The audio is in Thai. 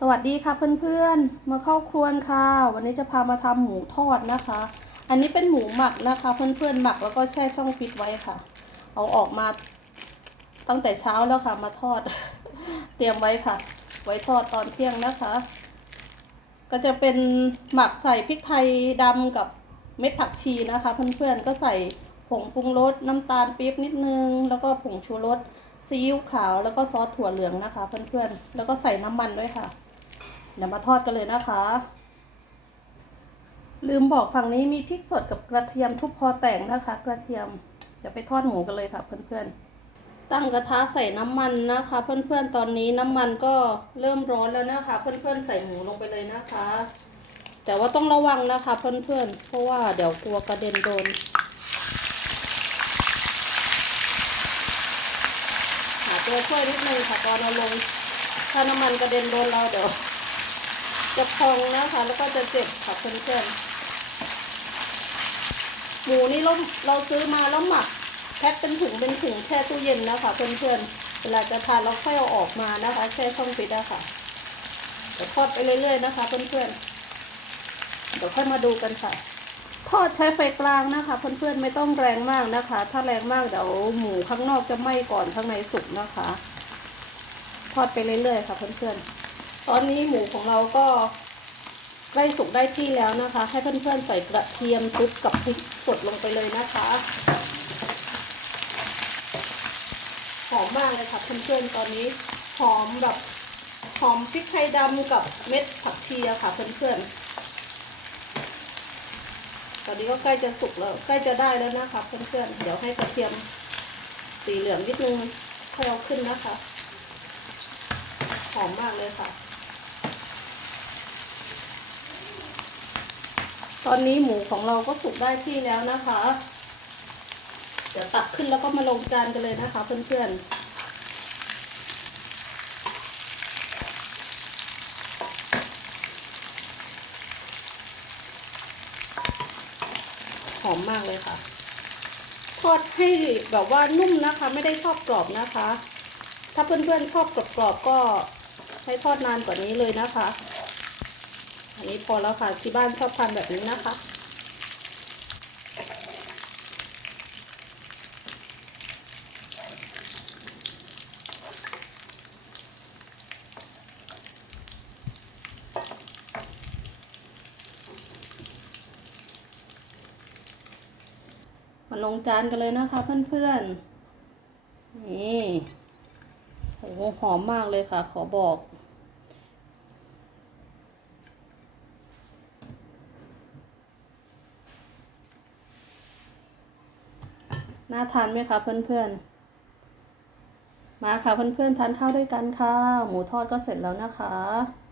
สวัสดีค่ะเพื่อนๆ มาเข้าครัวค่ะ วันนี้จะพามาทำหมูทอดนะคะ อันนี้เป็นหมูหมักนะคะ เพื่อนๆหมักแล้วก็แช่ช่องฟิตไว้ค่ะ เอาออกมาตั้งแต่เช้าแล้วค่ะมาทอด เตรียมไว้ค่ะ ไว้ทอดตอนเที่ยงนะคะ ก็จะเป็นหมักใส่พริกไทยดำกับเม็ดผักชีนะคะ เพื่อนๆก็ใส่ผงปรุงรสน้ำตาลปี๊บนิดนึง แล้วก็ผงชูรสซีอิ๊วขาวแล้วก็ซอสถั่วเหลืองนะคะ เพื่อนๆแล้วก็ใส่น้ำมันด้วยค่ะ เดี๋ยวมาทอดกันเลยนะคะ ลืมบอกฝั่งนี้มีพริกสดกับกระเทียมทุบพอแต่งนะคะ กระเทียม เดี๋ยวไปทอดหมูกันเลยค่ะเพื่อนๆ ตั้งกระทะใส่น้ำมันนะคะ เพื่อนๆตอนนี้น้ำมันก็เริ่มร้อนแล้วนะคะ เพื่อนๆใส่หมูลงไปเลยนะคะ แต่ว่าต้องระวังนะคะ เพื่อนๆ เพราะว่าเดี๋ยวกลัวกระเด็นโดนหาตัวช่วยนิดนึงค่ะตอนเราลงถ้าน้ำมันกระเด็นโดนเราเดี๋ยว จะพองนะคะ แล้วก็จะเจ็บค่ะเพื่อนๆหมูนี่เราเราซื้อมาแล้วหมักแพ็คเป็นถุงเป็นถุงแช่ตู้เย็นนะคะเพื่อนๆเวลาจะทานเราค่อยเอาออกมานะคะแช่ช่องฟิตอะค่ะเดี๋ยวทอดไปเรื่อยๆนะคะเพื่อนๆเดี๋ยวค่อยมาดูกันค่ะทอดใช้ไฟกลางนะคะ เพื่อนๆไม่ต้องแรงมากนะคะ ถ้าแรงมากเดี๋ยวหมูข้างนอกจะไหม้ก่อนข้างในสุกนะคะ ทอดไปเรื่อยๆค่ะเพื่อนๆ ตอนนี้หมูของเราก็ใกล้สุกได้ที่แล้วนะคะ ให้เพื่อนๆใส่กระเทียมทุบกับพริกสดลงไปเลยนะคะหอมมากเลยค่ะเพื่อนๆตอนนี้หอมแบบหอมพริกไทยดำกับเม็ดผักชีอะค่ะเพื่อนๆตอนนี้ก็ใกล้จะสุกแล้วใกล้จะได้แล้วนะคะเพื่อนๆเดี๋ยวให้กระเทียมสีเหลืองนิดนึงค่อยเอาขึ้นนะคะ หอมมากเลยค่ะ ตอนนี้หมูของเราก็สุกได้ที่แล้วนะคะ เดี๋ยวตักขึ้นแล้วก็มาลงจานกันเลยนะคะเพื่อนๆหอมมากเลยค่ะ ทอดให้แบบว่านุ่มนะคะ ไม่ได้ชอบกรอบนะคะ ถ้าเพื่อนๆชอบกรอบๆก็ให้ทอดนานกว่านี้เลยนะคะ อันนี้พอแล้วค่ะที่บ้านชอบทานแบบนี้นะคะ มาลงจานกันเลยนะคะเพื่อนๆ นี่โอ้โหหอมมากเลยค่ะ ขอบอก น่าทานไหมคะเพื่อนๆ มาค่ะเพื่อนๆทานข้าวด้วยกันค่ะ หมูทอดก็เสร็จแล้วนะคะ